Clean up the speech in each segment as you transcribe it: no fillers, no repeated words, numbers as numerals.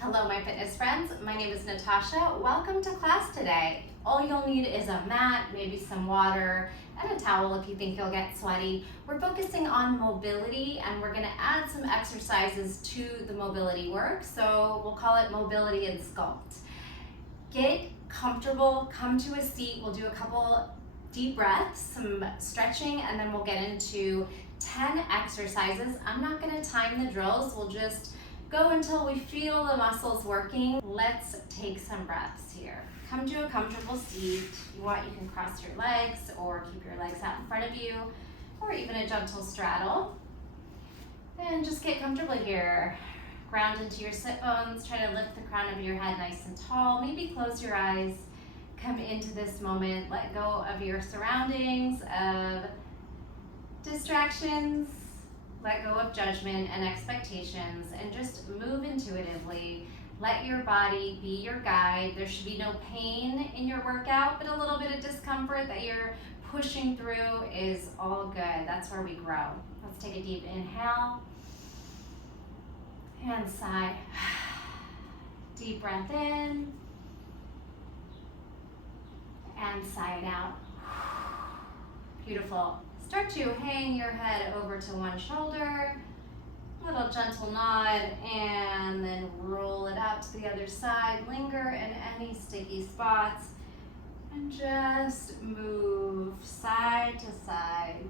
Hello, my fitness friends. My name is Natasha. Welcome to class today. All you'll need is a mat, maybe some water, and a towel if you think you'll get sweaty. We're focusing on mobility, and we're gonna add some exercises to the mobility work. So we'll call it Mobility and Sculpt. Get comfortable, come to a seat. We'll do a couple deep breaths, some stretching, and then we'll get into 10 exercises. I'm not gonna time the drills. We'll just go until we feel the muscles working. Let's take some breaths here. Come to a comfortable seat. If you want, you can cross your legs or keep your legs out in front of you, or even a gentle straddle. And just get comfortable here. Ground into your sit bones. Try to lift the crown of your head nice and tall. Maybe close your eyes. Come into this moment. Let go of your surroundings, of distractions. Let go of judgment and expectations and just move intuitively. Let your body be your guide. There should be no pain in your workout, but a little bit of discomfort that you're pushing through is all good. That's where we grow. Let's take a deep inhale and sigh. Deep breath in and sigh it out. Beautiful. Start to hang your head over to one shoulder, little gentle nod, and then roll it out to the other side. Linger in any sticky spots, and just move side to side.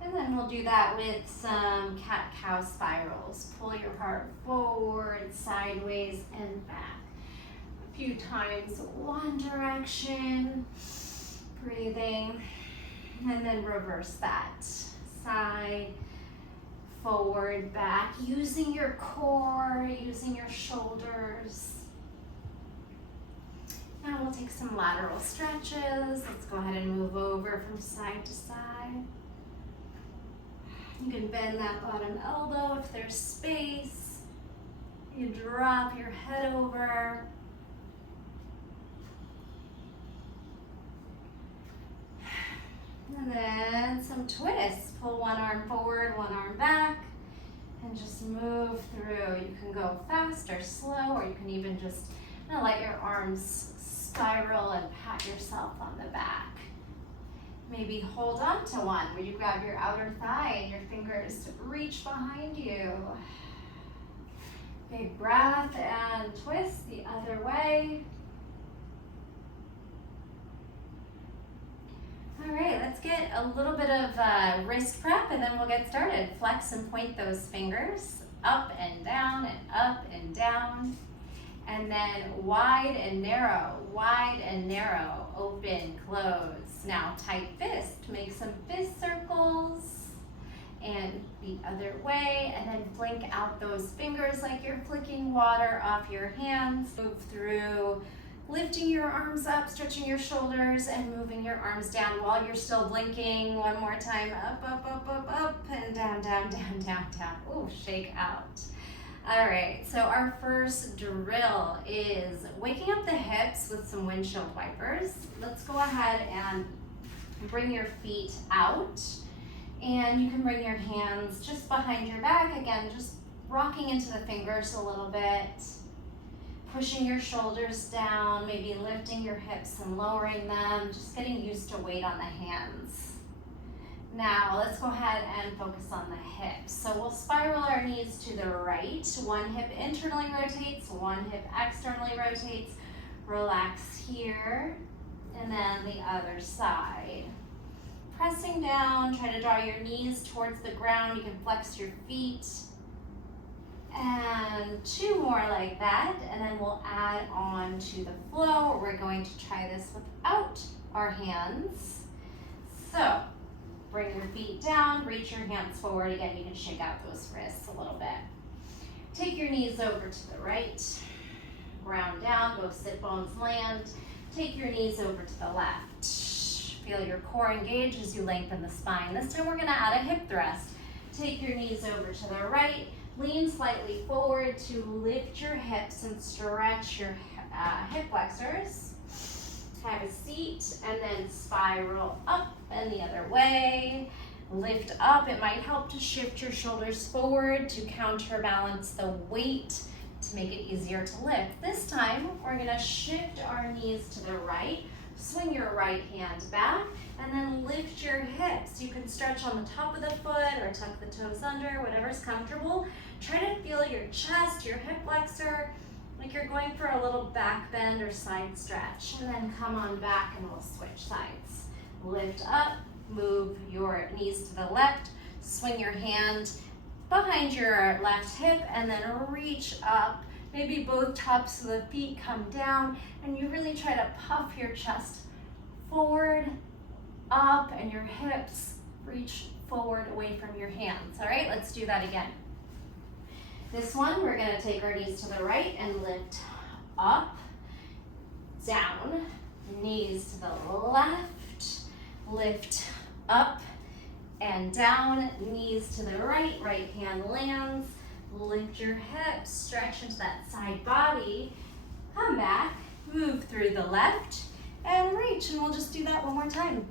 And then we'll do that with some cat-cow spirals. Pull your heart forward, sideways, and back. A few times, one direction, breathing. And then reverse that. Side, forward, back, using your core, using your shoulders. Now we'll take some lateral stretches. Let's go ahead and move over from side to side. You can bend that bottom elbow if there's space. You drop your head over. And then some twists. Pull one arm forward, one arm back, and just move through. You can go fast or slow, or you can even just let your arms spiral and pat yourself on the back. Maybe hold on to one where you grab your outer thigh and your fingers reach behind you. Big breath and twist the other way. All right, let's get a little bit of wrist prep and then we'll get started. Flex and point those fingers up and down and up and down. And then wide and narrow, open, close. Now tight fist, make some fist circles and the other way, and then blink out those fingers like you're flicking water off your hands. Move through, lifting your arms up, stretching your shoulders, and moving your arms down while you're still blinking. One more time, up, up, up, up, up, and down, down, down, down, down. Ooh, shake out. All right, so our first drill is waking up the hips with some windshield wipers. Let's go ahead and bring your feet out, and you can bring your hands just behind your back. Again, just rocking into the fingers a little bit. Pushing your shoulders down, maybe lifting your hips and lowering them, just getting used to weight on the hands. Now, let's go ahead and focus on the hips. So we'll spiral our knees to the right. One hip internally rotates, one hip externally rotates. Relax here, and then the other side. Pressing down, try to draw your knees towards the ground. You can flex your feet. And two more like that, and then we'll add on to the flow. We're going to try this without our hands. So bring your feet down, reach your hands forward. Again, you can shake out those wrists a little bit. Take your knees over to the right, ground down, both sit bones land. Take your knees over to the left. Feel your core engage as you lengthen the spine. This time we're gonna add a hip thrust. Take your knees over to the right. Lean slightly forward to lift your hips and stretch your hip flexors. Have a seat and then spiral up and the other way. Lift up. It might help to shift your shoulders forward to counterbalance the weight to make it easier to lift. This time, we're gonna shift our knees to the right, swing your right hand back, and then lift your hips. You can stretch on the top of the foot or tuck the toes under, whatever's comfortable. Try to feel your chest, your hip flexor, like you're going for a little back bend or side stretch. And then come on back and we'll switch sides. Lift up, move your knees to the left, swing your hand behind your left hip, and then reach up. Maybe both tops of the feet come down, and you really try to puff your chest forward, up, and your hips reach forward away from your hands. All right, let's do that again. This one, we're gonna take our knees to the right and lift up, down, knees to the left, lift up and down, knees to the right, right hand lands, lift your hips, stretch into that side body, come back, move through the left, and reach, and we'll just do that one more time.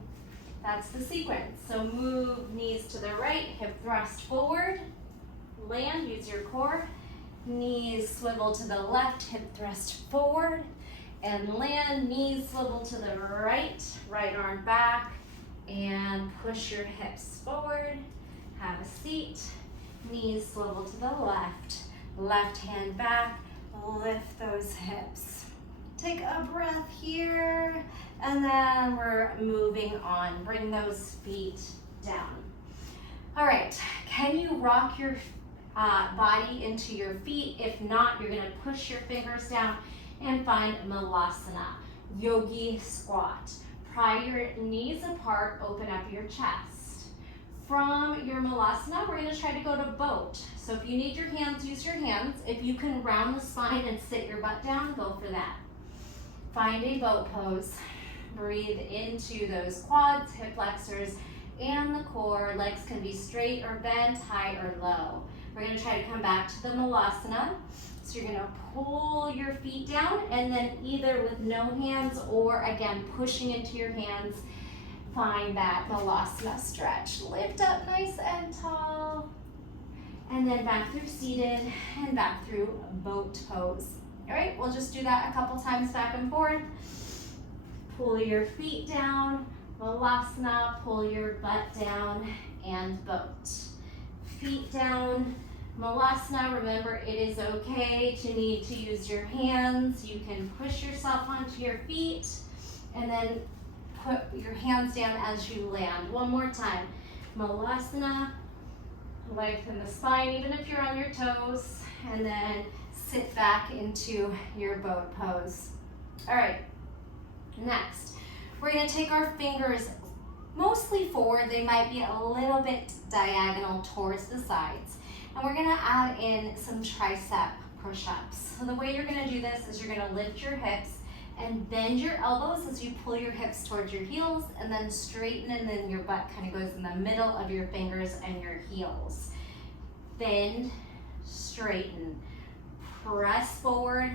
That's the sequence. So move knees to the right, hip thrust forward, land, use your core, knees swivel to the left, hip thrust forward, and land, knees swivel to the right, right arm back, and push your hips forward, have a seat, knees swivel to the left, left hand back, lift those hips. Take a breath here, and then we're moving on. Bring those feet down. All right, can you rock your body into your feet? If not, you're gonna push your fingers down and find Malasana, yogi squat. Pry your knees apart, open up your chest. From your Malasana, we're gonna try to go to boat. So if you need your hands, use your hands. If you can round the spine and sit your butt down, go for that. Find a boat pose. Breathe into those quads, hip flexors, and the core. Legs can be straight or bent, high or low. We're gonna try to come back to the Malasana. So you're gonna pull your feet down, and then either with no hands or again, pushing into your hands, find that Malasana stretch. Lift up nice and tall, and then back through seated and back through boat pose. All right, we'll just do that a couple times back and forth. Pull your feet down, Malasana, pull your butt down, and boat. Feet down, Malasana. Remember, it is okay to need to use your hands. You can push yourself onto your feet and then put your hands down as you land. One more time. Malasana, lengthen the spine even if you're on your toes, and then sit back into your boat pose. All right, next, we're gonna take our fingers mostly forward. They might be a little bit diagonal towards the sides. And we're gonna add in some tricep push-ups. So the way you're gonna do this is you're gonna lift your hips and bend your elbows as you pull your hips towards your heels, and then straighten, and then your butt kind of goes in the middle of your fingers and your heels. Bend, straighten, press forward,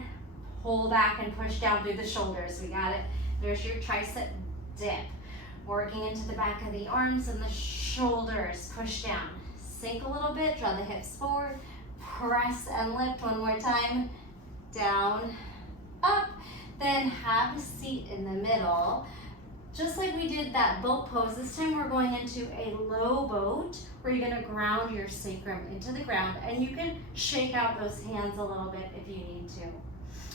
pull back and push down through the shoulders. We got it. There's your tricep dip. Working into the back of the arms and the shoulders, push down. Sink a little bit, draw the hips forward, press and lift one more time, down, up, then have a seat in the middle. Just like we did that boat pose, this time we're going into a low boat where you're gonna ground your sacrum into the ground, and you can shake out those hands a little bit if you need to.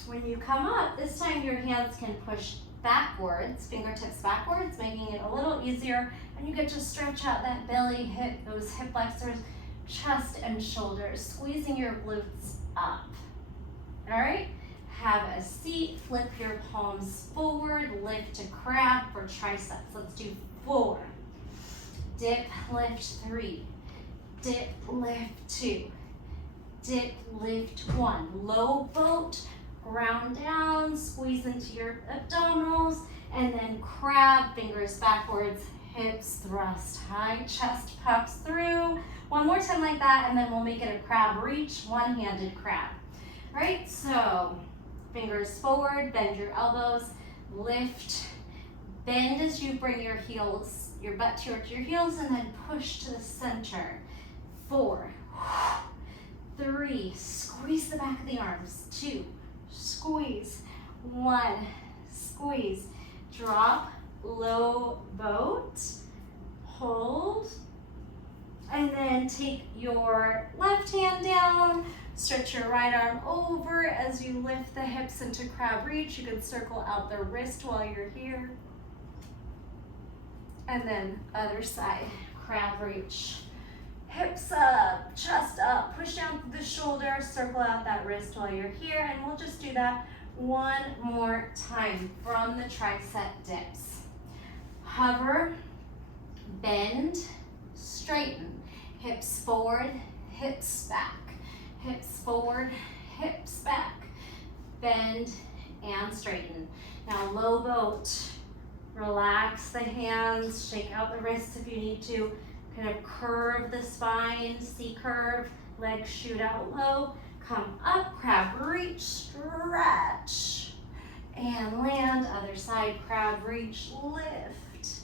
When you come up, this time your hands can push backwards, fingertips backwards, making it a little easier, and you get to stretch out that belly, hip, those hip flexors, chest and shoulders, squeezing your glutes up. All right, have a seat, flip your palms forward, lift to crab for triceps. Let's do 4. Dip, lift 3. Dip, lift 2. Dip, lift 1. Low boat, ground down, squeeze into your abdominals, and then crab, fingers backwards, hips thrust, high chest puffs through. One more time like that, and then we'll make it a crab reach, one-handed crab. All right, so fingers forward, bend your elbows, lift, bend as you bring your heels, your butt towards your heels, and then push to the center. 4, 3, squeeze. squeeze the back of the arms. 2, squeeze. 1, squeeze. Drop, low boat, hold, and then take your left hand down, stretch your right arm over as you lift the hips into crab reach. You can circle out the wrist while you're here. And then other side, crab reach. Hips up, chest up, push down through the shoulder, circle out that wrist while you're here, and we'll just do that one more time from the tricep dips. Hover, bend, straighten, hips forward, hips back, hips forward, hips back, bend and straighten. Now low boat, relax the hands, shake out the wrists if you need to, kind of curve the spine, C-curve, legs shoot out low, come up, crab reach, stretch, and land. Other side, crab reach, lift,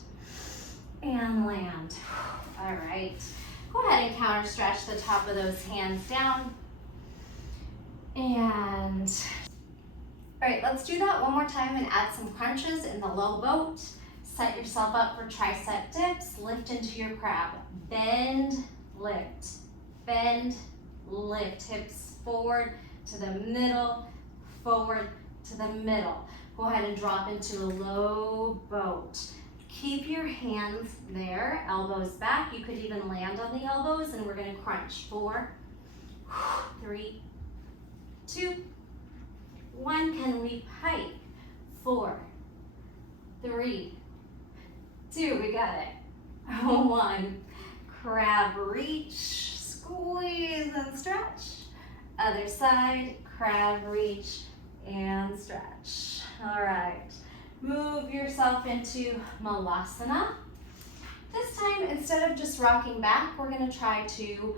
and land. All right, go ahead and counter stretch the top of those hands down. And, all right, let's do that one more time and add some crunches in the low boat. Set yourself up for tricep dips, lift into your crab, bend, lift, hips forward to the middle, forward to the middle. Go ahead and drop into a low boat. Keep your hands there, elbows back. You could even land on the elbows, and we're gonna crunch. 4, 3, 2, 1. Can we pike? 4, 3, 2, we got it. 1, crab reach, squeeze and stretch. Other side, crab reach and stretch. All right, move yourself into Malasana. This time, instead of just rocking back, we're gonna try to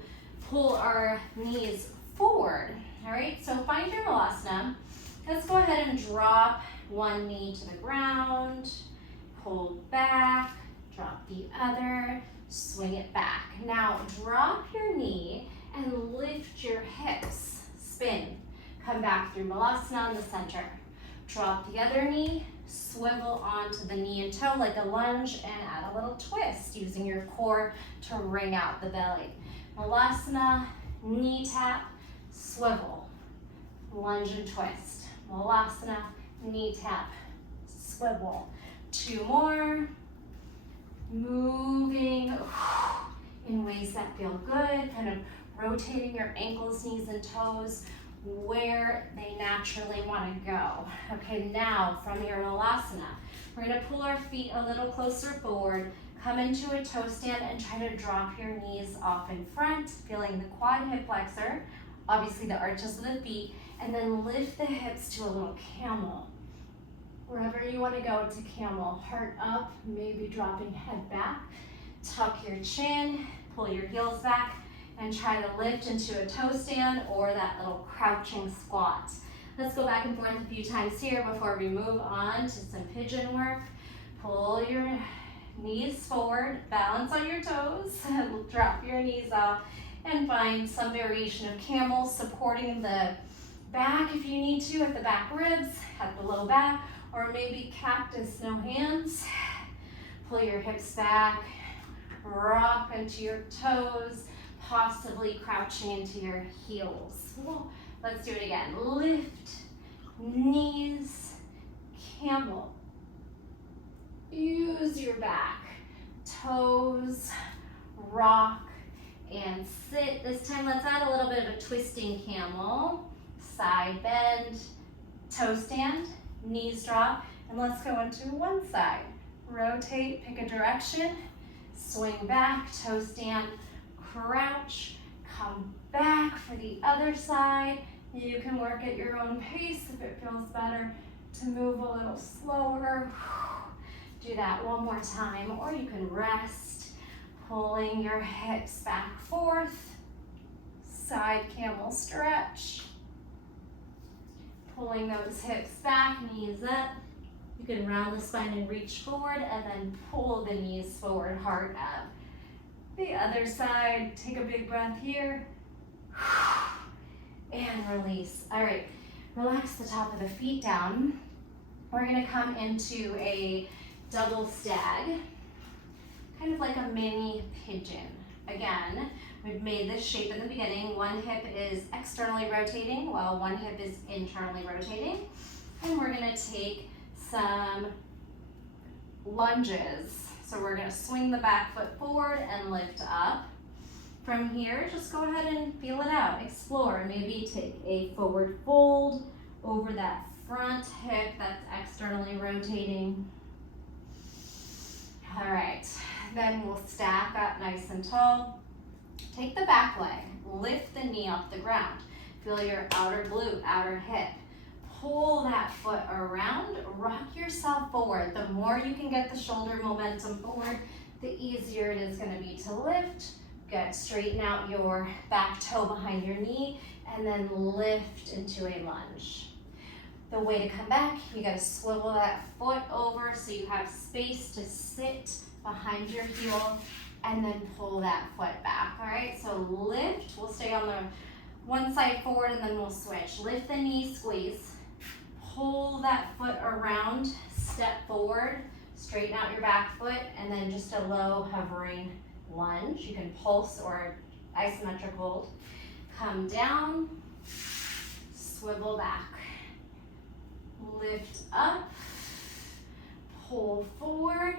pull our knees forward. All right, so find your Malasana. Let's go ahead and drop one knee to the ground, pull back, drop the other, swing it back. Now drop your knee and lift your hips, spin. Come back through Malasana in the center. Drop the other knee, swivel onto the knee and toe like a lunge, and add a little twist using your core to wring out the belly. Malasana, knee tap, swivel, lunge and twist. Malasana, knee tap, swivel. 2 more. Moving in ways that feel good, kind of rotating your ankles, knees, and toes where they naturally want to go. Okay, now from your Malasana, we're going to pull our feet a little closer forward, come into a toe stand, and try to drop your knees off in front, feeling the quad hip flexor, obviously the arches of the feet, and then lift the hips to a little camel. Wherever you want to go to camel, heart up, maybe dropping head back. Tuck your chin, pull your heels back, and try to lift into a toe stand or that little crouching squat. Let's go back and forth a few times here before we move on to some pigeon work. Pull your knees forward, balance on your toes, drop your knees off, and find some variation of camel, supporting the back if you need to at the back ribs, at the low back, or maybe cactus, no hands. Pull your hips back, rock into your toes, possibly crouching into your heels. Let's do it again. Lift, knees, camel. Use your back, toes, rock, and sit. This time let's add a little bit of a twisting camel. Side bend, toe stand, knees drop, and let's go into one side. Rotate, pick a direction, swing back, toe stand, crouch, come back for the other side. You can work at your own pace if it feels better to move a little slower. Do that one more time, or you can rest, pulling your hips back forth, side camel stretch. Pulling those hips back, knees up. You can round the spine and reach forward, and then pull the knees forward, heart up. The other side, take a big breath here. and release. All right, relax the top of the feet down. We're gonna come into a double stag, kind of like a mini pigeon. Again, we've made this shape in the beginning. One hip is externally rotating while one hip is internally rotating. And we're gonna take some lunges. So we're gonna swing the back foot forward and lift up. From here, just go ahead and feel it out, explore. Maybe take a forward fold over that front hip that's externally rotating. All right, then we'll stack up nice and tall. Take the back leg, lift the knee off the ground. Feel your outer glute, outer hip. Pull that foot around, rock yourself forward. The more you can get the shoulder momentum forward, the easier it is gonna be to lift. Good, straighten out your back toe behind your knee and then lift into a lunge. The way to come back, you gotta swivel that foot over so you have space to sit behind your heel and then pull that foot back, all right? So lift, we'll stay on the one side forward and then we'll switch. Lift the knee, squeeze. Pull that foot around, step forward, straighten out your back foot, and then just a low hovering lunge. You can pulse or isometric hold. Come down, swivel back. Lift up, pull forward,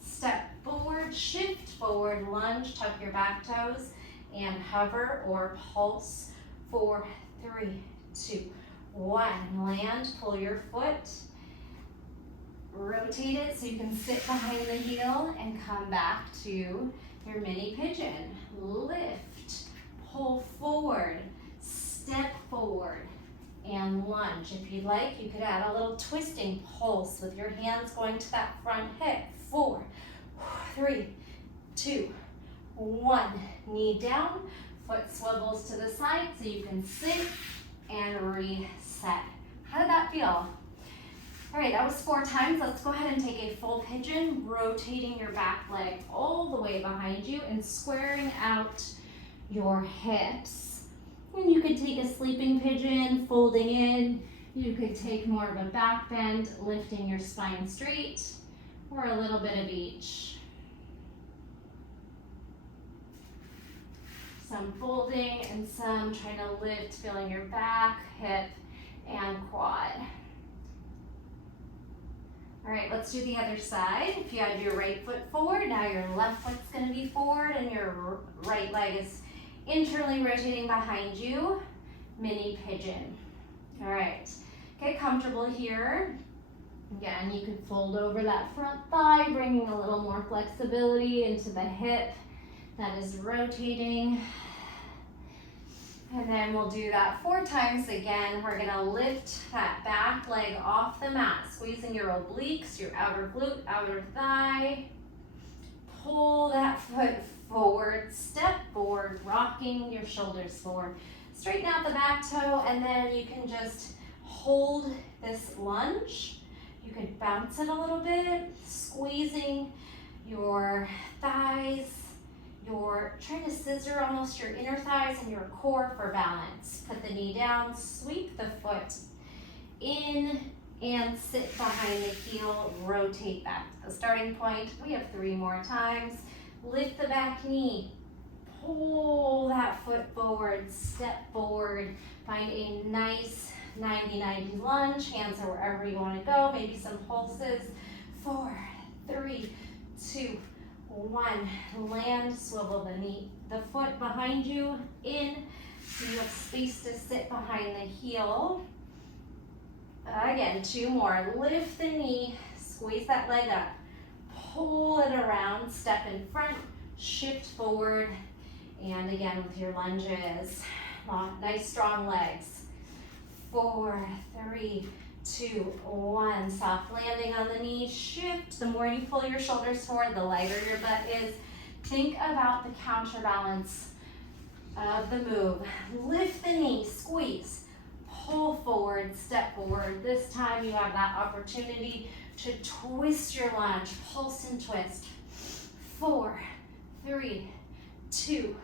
step forward, shift forward, lunge, tuck your back toes, and hover or pulse. 4, 3, 2, 1. Land, pull your foot, rotate it so you can sit behind the heel and come back to your mini pigeon. Lift, pull forward, step forward, and lunge. If you'd like, you could add a little twisting pulse with your hands going to that front hip. 4, 3, 2, 1. Knee down, foot swivels to the side so you can sit and reset. How did that feel? All right, that was 4 times. Let's go ahead and take a full pigeon, rotating your back leg all the way behind you and squaring out your hips. And you could take a sleeping pigeon, folding in. You could take more of a back bend, lifting your spine straight, or a little bit of each. Some folding and some trying to lift, feeling your back, hip, and quad. All right, let's do the other side. If you had your right foot forward, now your left foot's gonna be forward and your right leg is internally rotating behind you. Mini pigeon. All right, get comfortable here. Again, you can fold over that front thigh, bringing a little more flexibility into the hip that is rotating. And then we'll do that 4 times again. We're gonna lift that back leg off the mat, squeezing your obliques, your outer glute, outer thigh. Pull that foot forward, step forward, rocking your shoulders forward. Straighten out the back toe, and then you can just hold this lunge. You could bounce it a little bit, squeezing your thighs, trying to scissor almost your inner thighs and your core for balance. Put the knee down, sweep the foot in, and sit behind the heel, rotate back to the starting point. We have 3 more times. Lift the back knee, pull that foot forward, step forward, find a nice 90-90 lunge. Hands are wherever you want to go, maybe some pulses. 4, 3, 2, 1. Land, swivel the foot behind you in, so you have space to sit behind the heel. Again, 2 more. Lift the knee, squeeze that leg up, pull it around, step in front, shift forward, and again with your lunges. Nice strong legs. 4, 3, 2, 1. Soft landing on the knee, shift. The more you pull your shoulders forward, the lighter your butt is. Think about the counterbalance of the move. Lift the knee, squeeze, pull forward, step forward. This time you have that opportunity to twist your lunge, pulse and twist. 4, 3, 2,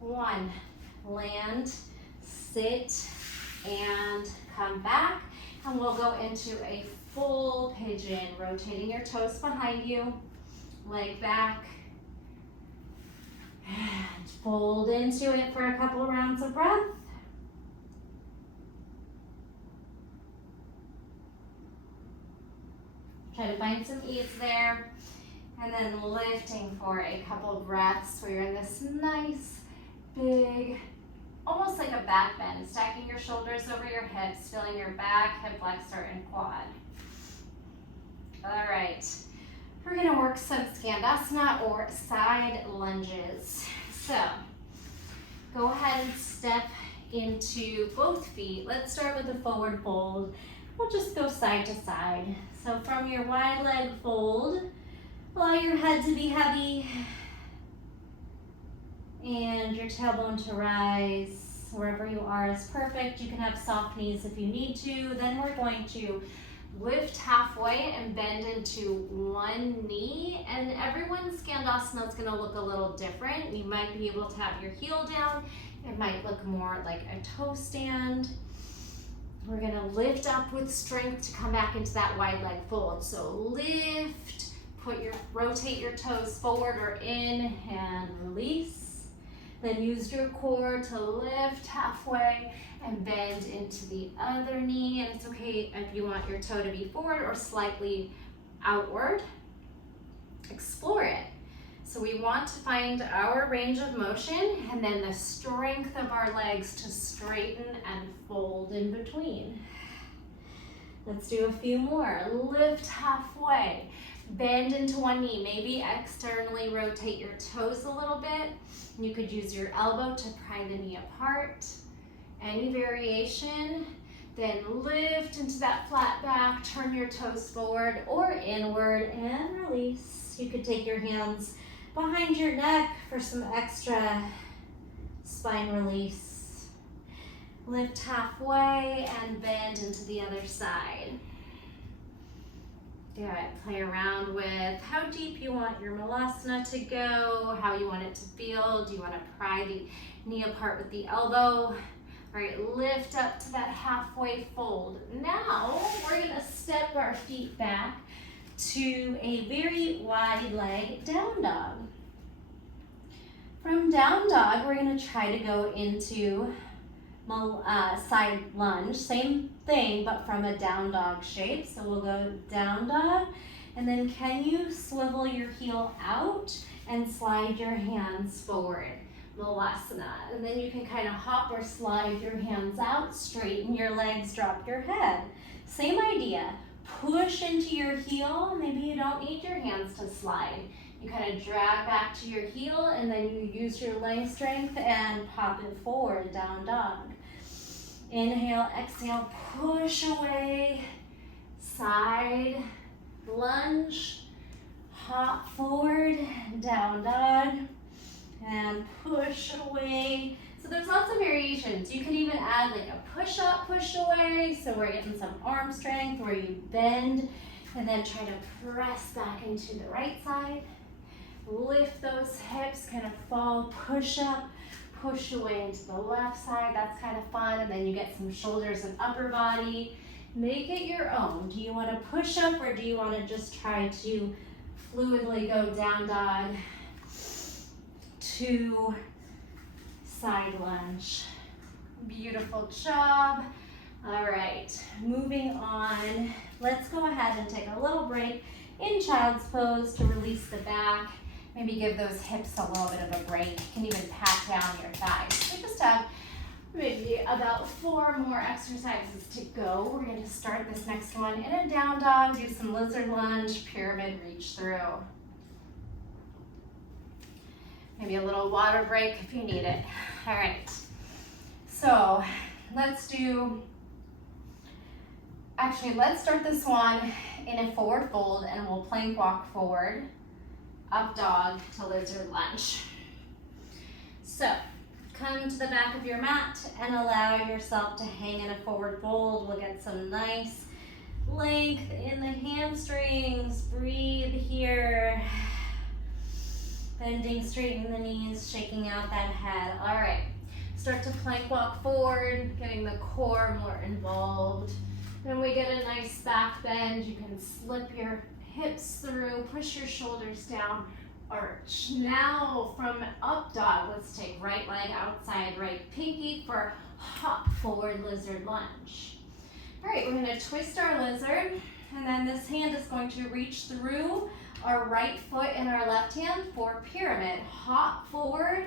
1. Land, sit, and come back, and we'll go into a full pigeon, rotating your toes behind you, leg back, and fold into it for a couple of rounds of breath. Try to find some ease there. And then lifting for a couple of breaths where you're in this nice, big, almost like a back bend, stacking your shoulders over your hips, feeling your back, hip flexor, and quad. All right, we're gonna work some Skandasana or side lunges. So, go ahead and step into both feet. Let's start with a forward fold. We'll just go side to side. So from your wide leg fold, allow your head to be heavy and your tailbone to rise. Wherever you are is perfect. You can have soft knees if you need to. Then we're going to lift halfway and bend into one knee. And everyone's Skandasana is going to look a little different. You might be able to have your heel down. It might look more like a toe stand. We're gonna lift up with strength to come back into that wide leg fold. So lift, rotate your toes forward or in and release. Then use your core to lift halfway and bend into the other knee. And it's okay if you want your toe to be forward or slightly outward. Explore it. So we want to find our range of motion and then the strength of our legs to straighten and fold in between. Let's do a few more. Lift halfway, bend into one knee. Maybe externally rotate your toes a little bit. You could use your elbow to pry the knee apart. Any variation. Then lift into that flat back, turn your toes forward or inward and release. You could take your hands behind your neck for some extra spine release. Lift halfway and bend into the other side. Good. Play around with how deep you want your malasana to go, how you want it to feel. Do you want to pry the knee apart with the elbow? All right, lift up to that halfway fold. Now we're going to step our feet back to a very wide leg down dog. From down dog, we're going to try to go into side lunge. Same thing, but from a down dog shape. So we'll go down dog, and then can you swivel your heel out and slide your hands forward? Malasana. And then you can kind of hop or slide your hands out, straighten your legs, drop your head. Same idea. Push into your heel. Maybe you don't need your hands to slide. You kind of drag back to your heel and then you use your leg strength and pop it forward, down dog. Inhale, exhale, push away, side, lunge, hop forward, down dog, and push away. So there's lots of variations. You could even add like a push up, push away. So we're getting some arm strength where you bend and then try to press back into the right side. Lift those hips, kind of fall, push up, push away into the left side. That's kind of fun. And then you get some shoulders and upper body. Make it your own. Do you want to push up or do you want to just try to fluidly go down dog to side lunge? Beautiful job. All right, moving on. Let's go ahead and take a little break in child's pose to release the back. Maybe give those hips a little bit of a break. You can even pat down your thighs. So just have maybe about 4 more exercises to go. We're going to start this next one in a down dog, do some lizard lunge, pyramid reach through. Maybe a little water break if you need it. All right, so let's start this one in a forward fold and we'll plank walk forward, up dog to lizard lunge. So come to the back of your mat and allow yourself to hang in a forward fold. We'll get some nice length in the hamstrings. Breathe here. Bending, straightening the knees, shaking out that head. All right. start to plank walk forward, getting the core more involved. Then we get a nice back bend. You can slip your hips through, push your shoulders down, arch. Now from up dog, let's take right leg outside, right pinky for hop forward lizard lunge. All right, we're gonna twist our lizard, and then this hand is going to reach through our right foot and our left hand for pyramid. Hop forward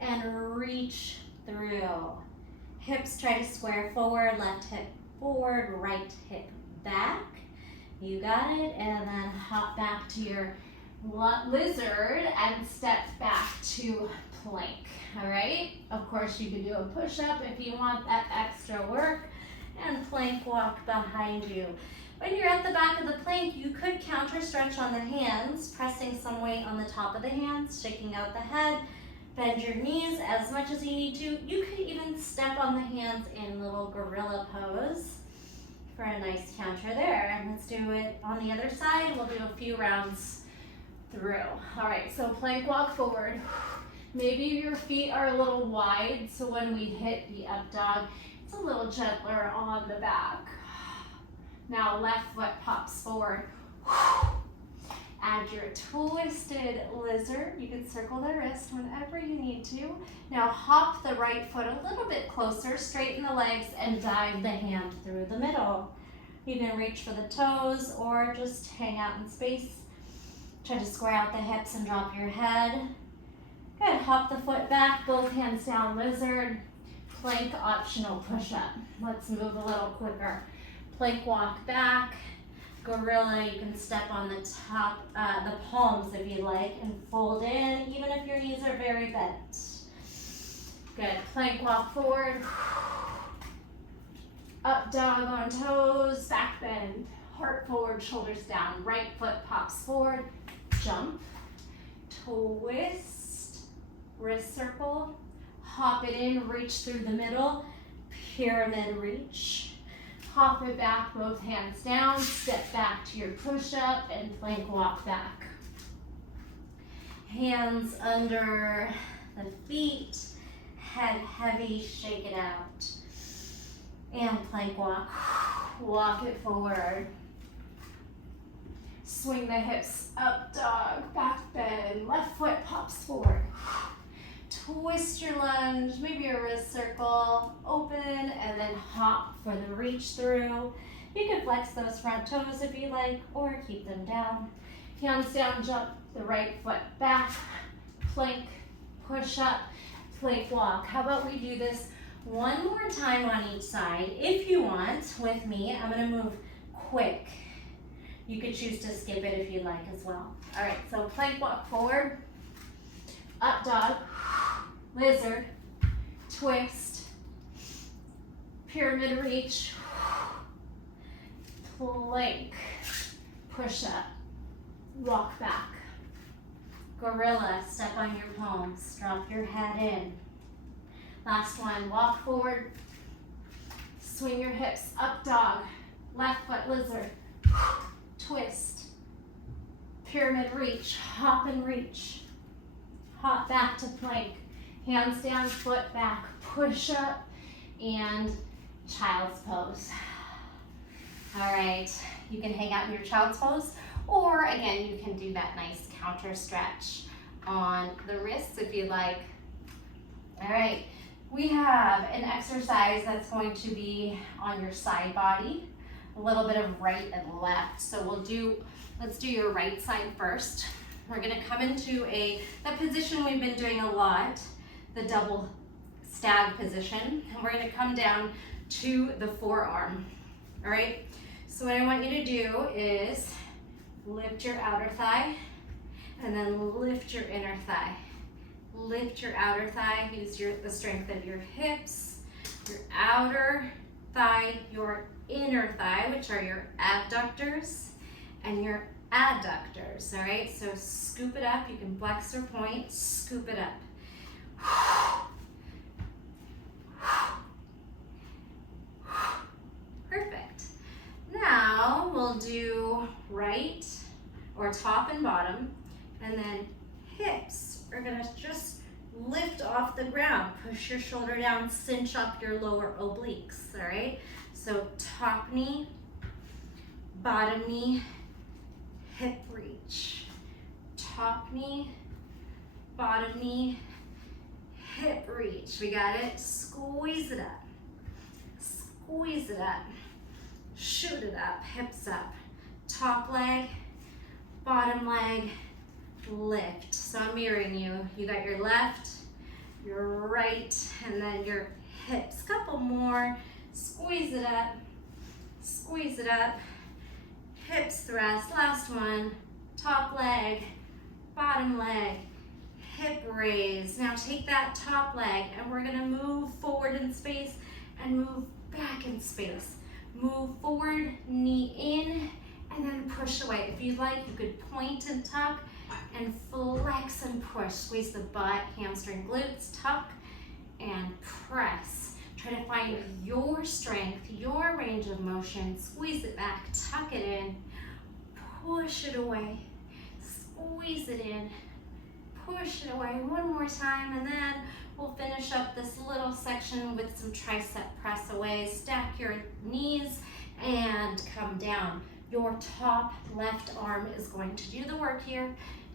and reach through. Hips try to square forward, left hip forward, right hip back. You got it, and then hop back to your lizard and step back to plank. All right, of course you can do a push-up if you want that extra work, and plank walk behind you. When you're at the back of the plank, you could counter stretch on the hands, pressing some weight on the top of the hands, shaking out the head, bend your knees as much as you need to. You could even step on the hands in little gorilla pose for a nice counter there. And let's do it on the other side. We'll do a few rounds through. All right, so plank walk forward. Maybe your feet are a little wide, so when we hit the up dog, it's a little gentler on the back. Now left foot pops forward. Add your twisted lizard. You can circle the wrist whenever you need to. Now hop the right foot a little bit closer, straighten the legs, and dive the hand through the middle. You can reach for the toes or just hang out in space. Try to square out the hips and drop your head. Good, hop the foot back, both hands down, lizard. Plank optional push-up. Let's move a little quicker. Plank walk back. Gorilla, you can step on the top, the palms if you like, and fold in, even if your knees are very bent. Good, plank walk forward. Up dog on toes, back bend. Heart forward, shoulders down. Right foot pops forward. Jump, twist, wrist circle. Hop it in, reach through the middle. Pyramid reach. Hop it back, both hands down, step back to your push-up and plank walk back. Hands under the feet, head heavy, shake it out. And plank walk, walk it forward. Swing the hips, up dog, back bend, left foot pops forward. Twist your lunge, maybe a wrist circle, open, and then hop for the reach through. You can flex those front toes if you like, or keep them down. Hands down, jump the right foot back, plank, push up, plank walk. How about we do this one more time on each side? If you want, with me, I'm gonna move quick. You could choose to skip it if you like as well. All right, so plank walk forward, up dog, lizard, twist, pyramid reach, plank, push up, walk back. Gorilla, step on your palms, drop your head in. Last one, walk forward, swing your hips, up dog, left foot lizard, twist, pyramid reach, hop and reach. Hop back to plank, hands down, foot back, push up, and child's pose. All right, you can hang out in your child's pose, or again, you can do that nice counter stretch on the wrists if you like. All right, we have an exercise that's going to be on your side body, a little bit of right and left. So let's do your right side first. We're gonna come into the position we've been doing a lot, the double stag position, and we're gonna come down to the forearm, all right? So what I want you to do is lift your outer thigh, and then lift your inner thigh. Lift your outer thigh, use the strength of your hips, your outer thigh, your inner thigh, which are your abductors, and your adductors, all right? So scoop it up. You can flex or point, scoop it up. Perfect. Now we'll do right or top and bottom, and then hips. We're gonna just lift off the ground. push your shoulder down, cinch up your lower obliques, all right? So top knee, bottom knee, hip reach. Top knee, bottom knee, hip reach. We got it? Squeeze it up. Squeeze it up. Shoot it up, hips up. Top leg, bottom leg, lift. So I'm mirroring you. You got your left, your right, and then your hips. Couple more. Squeeze it up. Squeeze it up. Hips thrust. Last one. Top leg, bottom leg, hip raise. Now take that top leg and we're gonna move forward in space and move back in space. Move forward, knee in, and then push away. If you'd like, you could point and tuck and flex and push. Squeeze the butt, hamstring, glutes, tuck and press. Try to find your strength, your range of motion. Squeeze it back, tuck it in, push it away. Squeeze it in, push it away. One more time, and then we'll finish up this little section with some tricep press away. Stack your knees and come down. Your top left arm is going to do the work here.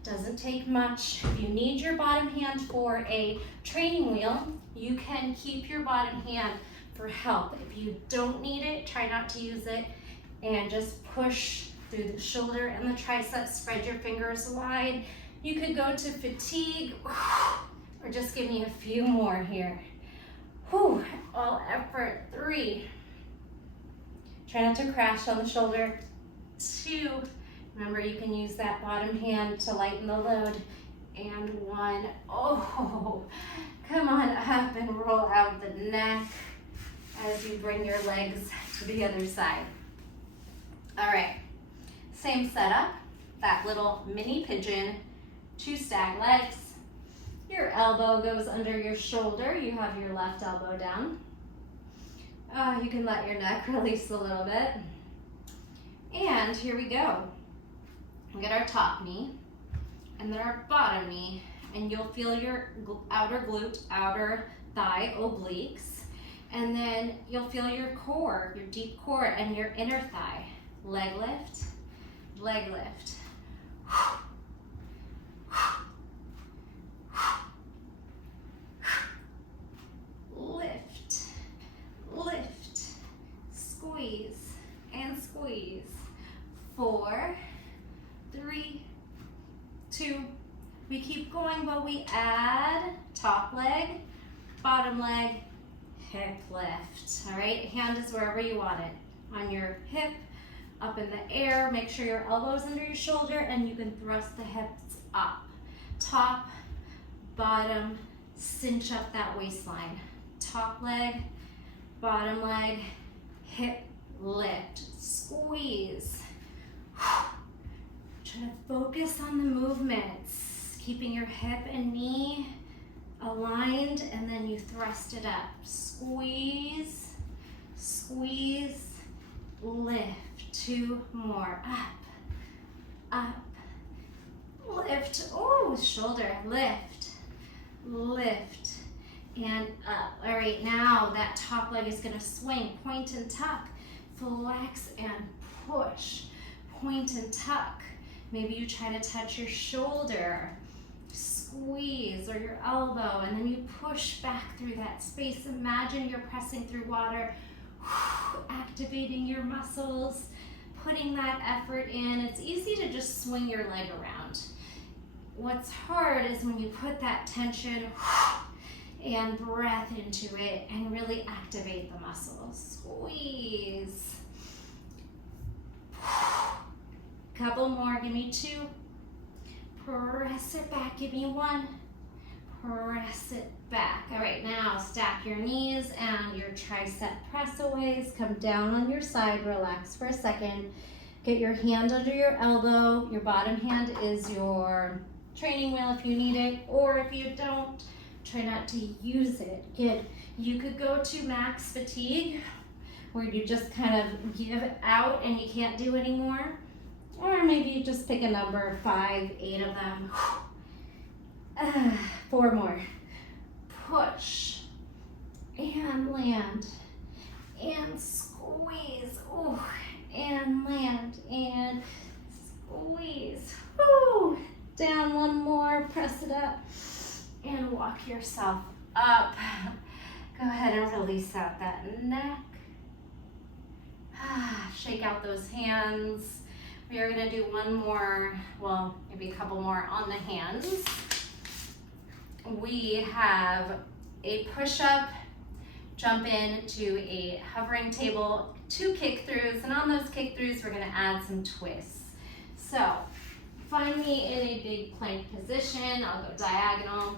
Doesn't take much. If you need your bottom hand for a training wheel, you can keep your bottom hand for help. If you don't need it, try not to use it and just push through the shoulder and the triceps. Spread your fingers wide. You could go to fatigue or just give me a few more here. Whew, all effort. 3. Try not to crash on the shoulder. 2. Remember, you can use that bottom hand to lighten the load. And 1. Oh, come on up and roll out the neck as you bring your legs to the other side. All right. Same setup, that little mini pigeon, 2 stag legs. Your elbow goes under your shoulder. You have your left elbow down. You can let your neck release a little bit. And here we go. We'll get our top knee and then our bottom knee. And you'll feel your outer glute, outer thigh obliques. And then you'll feel your core, your deep core, and your inner thigh. Leg lift. Leg lift. Lift, lift, squeeze, and squeeze. 4, 3, 2. We keep going while we add top leg, bottom leg, hip lift. All right, hand is wherever you want it. On your hip, up in the air. Make sure your elbow's under your shoulder and you can thrust the hips up. Top, bottom, cinch up that waistline. Top leg, bottom leg, hip lift, squeeze. Try to focus on the movements, keeping your hip and knee aligned, and then you thrust it up. Squeeze, squeeze, lift. 2 more. Up, up, lift. Oh, shoulder, lift, lift, and up. All right, now that top leg is gonna swing, point and tuck, flex and push, point and tuck. Maybe you try to touch your shoulder, squeeze, or your elbow, and then you push back through that space. Imagine you're pressing through water, activating your muscles, putting that effort in. It's easy to just swing your leg around. What's hard is when you put that tension and breath into it and really activate the muscles. Squeeze. Couple more, give me 2. Press it back, give me 1. Press it back. All right, now stack your knees and your tricep press-aways. Come down on your side, relax for a second. Get your hand under your elbow. Your bottom hand is your training wheel if you need it, or if you don't, try not to use it. Good. You could go to max fatigue, where you just kind of give out and you can't do anymore. Or maybe you just pick a number, 5, 8 of them. 4 more. Push, and land, and squeeze, ooh, and land, and squeeze, woo. Down one more, press it up, and walk yourself up. Go ahead and release out that neck. Shake out those hands. We are gonna do one more, well, maybe a couple more on the hands. We have a push-up, jump into a hovering table, 2 kick-throughs, and on those kick-throughs, we're gonna add some twists. So, find me in a big plank position. I'll go diagonal.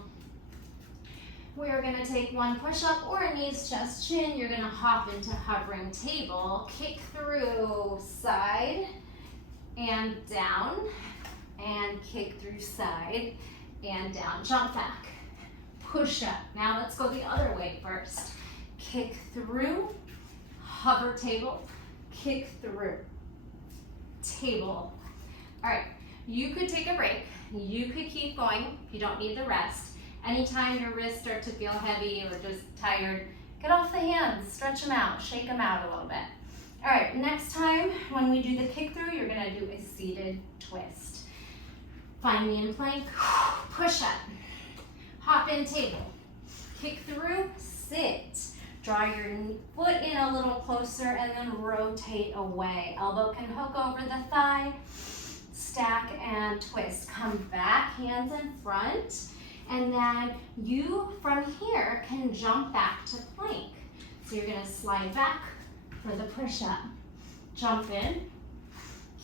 We're gonna take one push-up or knees, chest, chin. You're gonna hop into hovering table, kick through side and down, and kick through side and down. Jump back, push up. Now let's go the other way first. Kick through, hover table, kick through, table. All right, you could take a break. You could keep going if you don't need the rest. Anytime your wrists start to feel heavy or just tired, get off the hands, stretch them out, shake them out a little bit. All right, next time when we do the kick through, you're gonna do a seated twist. Find me in plank, push up, hop in table, kick through, sit. Draw your foot in a little closer and then rotate away. Elbow can hook over the thigh, stack and twist. Come back, hands in front. And then you, from here, can jump back to plank. So you're gonna slide back for the push-up. Jump in,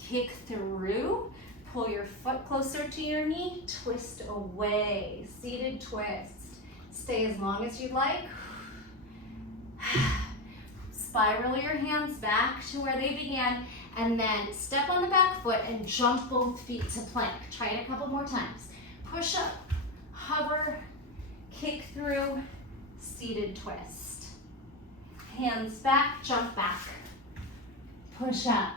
kick through, pull your foot closer to your knee, twist away, seated twist. Stay as long as you'd like. Spiral your hands back to where they began, and then step on the back foot and jump both feet to plank. Try it a couple more times. Push up, hover, kick through, seated twist. Hands back, jump back. Push up,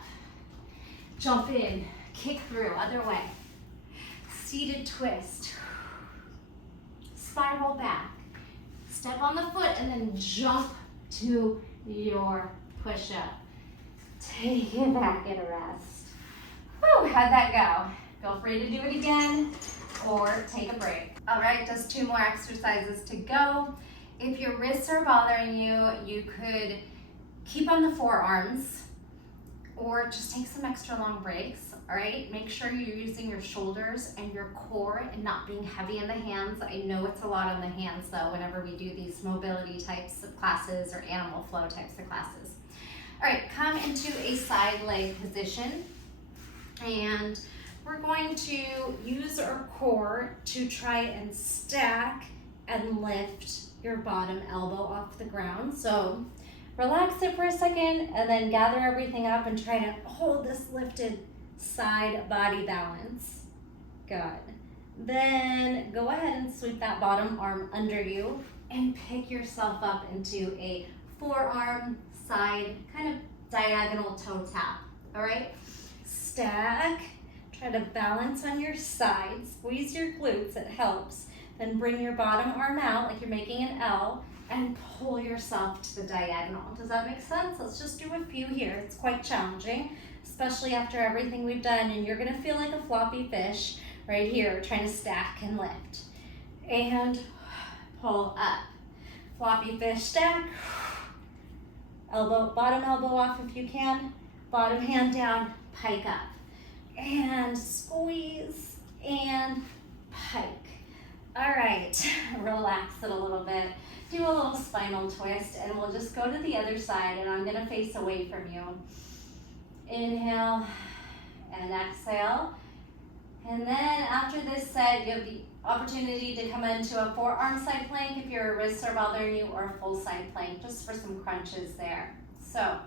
jump in, kick through, other way. Seated twist. Spiral back. Step on the foot and then jump to your push-up. Take it back and rest. Whew, how'd that go? Feel free to do it again or take a break. All right, just 2 more exercises to go. If your wrists are bothering you, you could keep on the forearms or just take some extra long breaks, all right? Make sure you're using your shoulders and your core and not being heavy in the hands. I know it's a lot on the hands though whenever we do these mobility types of classes or animal flow types of classes. All right, come into a side leg position and we're going to use our core to try and stack and lift your bottom elbow off the ground. So relax it for a second and then gather everything up and try to hold this lifted side body balance. Good. Then go ahead and sweep that bottom arm under you and pick yourself up into a forearm side kind of diagonal toe tap. All right? Stack. Try to balance on your side. Squeeze your glutes, it helps. Then bring your bottom arm out like you're making an L and pull yourself to the diagonal. Does that make sense? Let's just do a few here. It's quite challenging, especially after everything we've done, and you're gonna feel like a floppy fish right here, trying to stack and lift. And pull up. Floppy fish stack. Elbow, bottom elbow off if you can. Bottom hand down, pike up. And squeeze and pike. All right, relax it a little bit. Do a little spinal twist and we'll just go to the other side and I'm gonna face away from you. Inhale and exhale. And then after this set, you have the opportunity to come into a forearm side plank if your wrists are bothering you, or a full side plank, just for some crunches there. So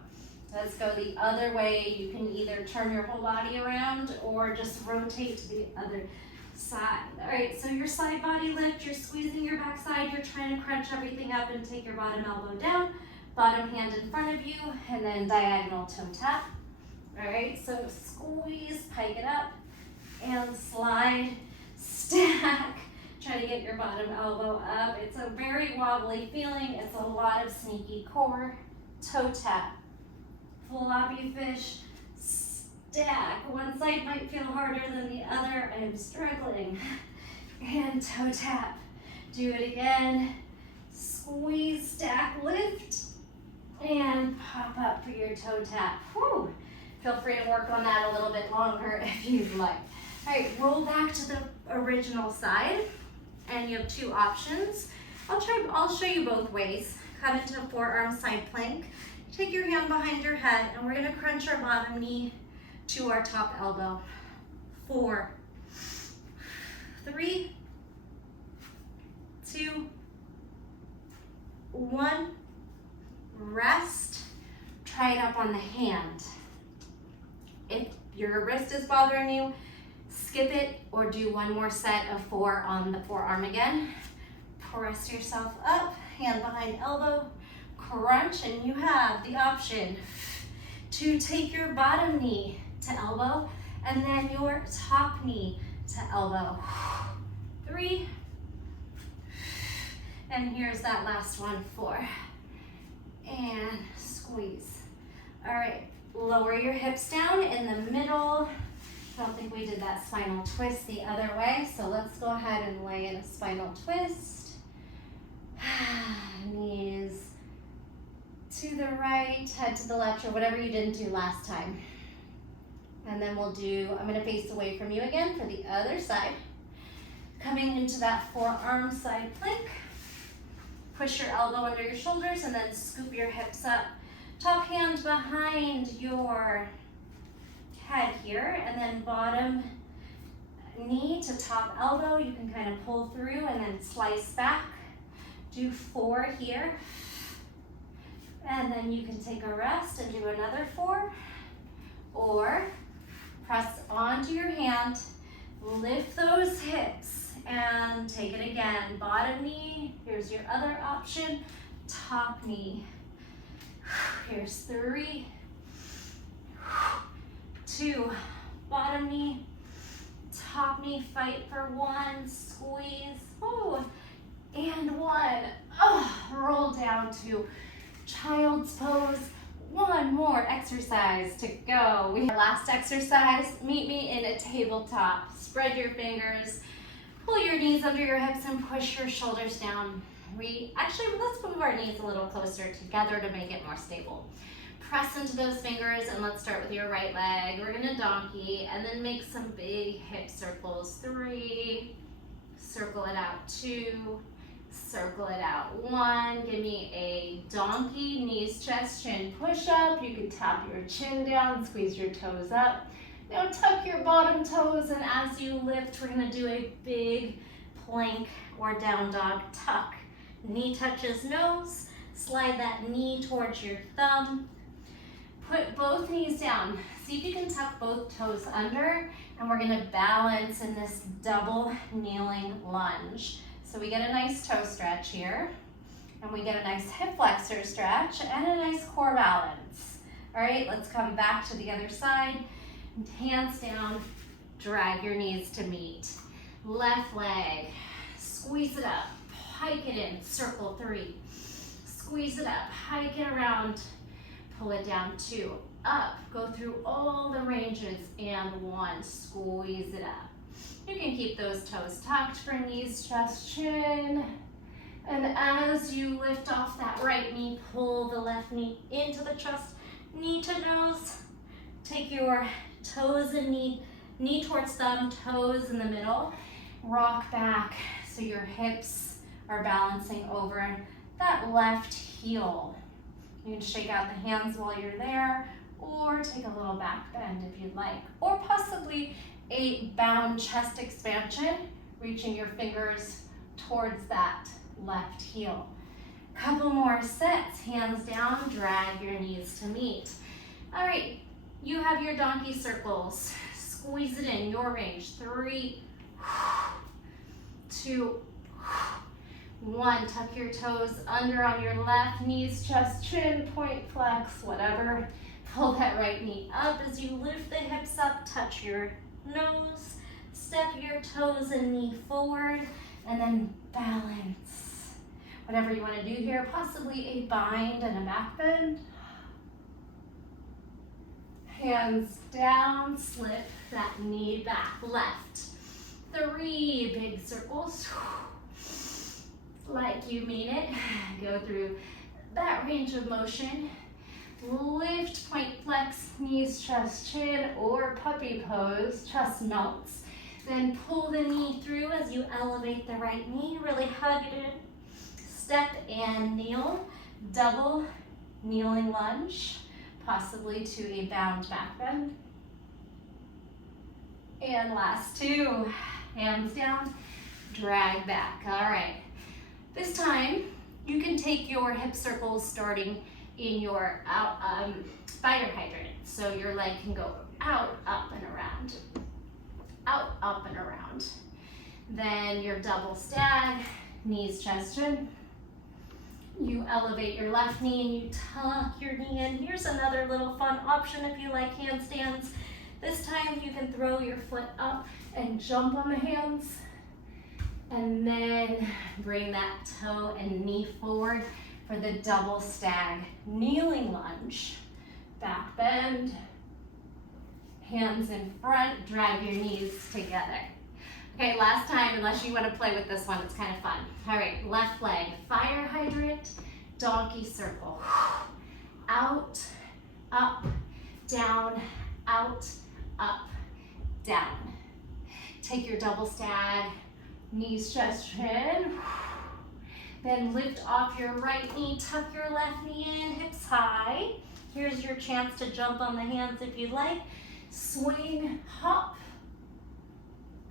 let's go the other way. You can either turn your whole body around or just rotate to the other side. All right, so your side body lift, you're squeezing your back side, you're trying to crunch everything up and take your bottom elbow down, bottom hand in front of you, and then diagonal toe tap. All right, so squeeze, pike it up, and slide, stack, Try to get your bottom elbow up. It's a very wobbly feeling. It's a lot of sneaky core. Toe tap. Floppy fish. Stack. One side might feel harder than the other. I am struggling. And toe tap. Do it again. Squeeze, stack, lift, and pop up for your toe tap. Whew. Feel free to work on that a little bit longer if you'd like. All right, roll back to the original side, and you have two options. I'll show you both ways. Come into a forearm side plank. Take your hand behind your head, and we're gonna crunch our bottom knee to our top elbow. 4, 3, 2, 1, rest. Try it up on the hand. If your wrist is bothering you, skip it or do one more set of 4 on the forearm again. Press yourself up, hand behind elbow, crunch, and you have the option to take your bottom knee to elbow and then your top knee to elbow. 3, and here's that last one, 4. And squeeze. All right, lower your hips down in the middle. I don't think we did that spinal twist the other way, so let's go ahead and lay in a spinal twist. Knees to the right, head to the left, or whatever you didn't do last time. And then we'll do, I'm gonna face away from you again for the other side. Coming into that forearm side plank. Push your elbow under your shoulders and then scoop your hips up. Top hand behind your head here, and then bottom knee to top elbow. You can kind of pull through and then slice back. Do 4 here. And then you can take a rest and do another 4. Or press onto your hand, lift those hips, and take it again. Bottom knee, here's your other option. Top knee. Here's 3, 2, bottom knee, top knee, fight for 1, squeeze, ooh, and 1. Oh, roll down to child's pose. One more exercise to go. We have last exercise. Meet me in a tabletop. Spread your fingers. Pull your knees under your hips and push your shoulders down. Let's move our knees a little closer together to make it more stable. Press into those fingers, and let's start with your right leg. We're gonna donkey and then make some big hip circles. 3, circle it out. 2, circle it out. 1, give me a donkey, knees, chest, chin, push up. You can tap your chin down, squeeze your toes up. Now tuck your bottom toes, and as you lift, we're gonna do a big plank or down dog tuck. Knee touches nose, slide that knee towards your thumb. Put both knees down. See if you can tuck both toes under, and we're gonna balance in this double kneeling lunge. So we get a nice toe stretch here, and we get a nice hip flexor stretch, and a nice core balance. All right, let's come back to the other side. Hands down, drag your knees to meet. Left leg, squeeze it up, hike it in, circle 3. Squeeze it up, hike it around, pull it down 2, up, go through all the ranges, and 1, squeeze it up. You can keep those toes tucked for knees, chest, chin. And as you lift off that right knee, pull the left knee into the chest, knee to nose. Take your toes and knee towards thumb, toes in the middle. Rock back so your hips are balancing over that left heel. You can shake out the hands while you're there, or take a little back bend if you'd like, or possibly a bound chest expansion, reaching your fingers towards that left heel. Couple more sets, hands down, drag your knees to meet. All right, you have your donkey circles. Squeeze it in, your range. 3, 2, 1. Tuck your toes under on your left, knees, chest, chin, point, flex, whatever. Pull that right knee up as you lift the hips up, touch your nose, step your toes and knee forward, and then balance. Whatever you want to do here, possibly a bind and a back bend. Hands down, slip that knee back, left. 3 big circles, like you mean it. Go through that range of motion. Lift, point, flex, knees, chest, chin, or puppy pose, chest melts. Then pull the knee through as you elevate the right knee, really hug it in. Step and kneel, double kneeling lunge, possibly to a bound back bend. And last 2, hands down, drag back. All right, this time you can take your hip circles starting in your spider hydrant. So your leg can go out, up, and around. Out, up, and around. Then your double stag, knees, chest, chin. You elevate your left knee and you tuck your knee in. Here's another little fun option if you like handstands. This time you can throw your foot up and jump on the hands. And then bring that toe and knee forward for the double stag. Kneeling lunge. Back bend. Hands in front, drag your knees together. Okay, last time, unless you want to play with this one, it's kind of fun. All right, left leg, fire hydrant, donkey circle. Out, up, down, out, up, down. Take your double stag, knees, chest, chin. Then lift off your right knee, tuck your left knee in, hips high. Here's your chance to jump on the hands if you'd like. Swing, hop.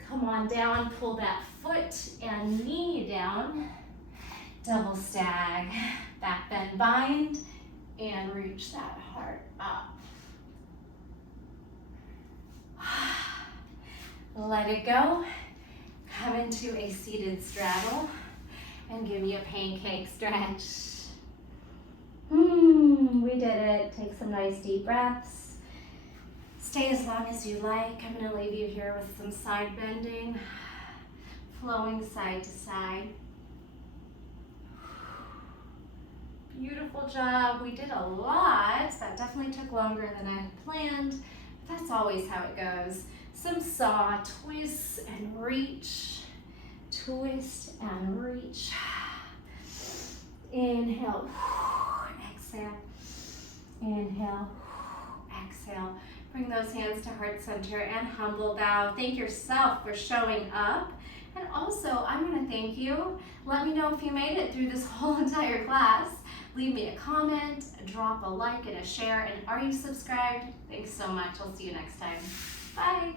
Come on down, pull that foot and knee down. Double stag, back bend, bind, and reach that heart up. Let it go. Come into a seated straddle and give me a pancake stretch. We did it. Take some nice deep breaths. Stay as long as you like. I'm going to leave you here with some side bending, flowing side to side. Beautiful job. We did a lot. That definitely took longer than I had planned. But that's always how it goes. Some saw twists and reach. Twist and reach. Inhale. Exhale. Inhale. Exhale. Bring those hands to heart center and humble bow. Thank yourself for showing up. And also, I'm going to thank you. Let me know if you made it through this whole entire class. Leave me a comment, drop a like and a share. And are you subscribed? Thanks so much. I'll see you next time. Bye.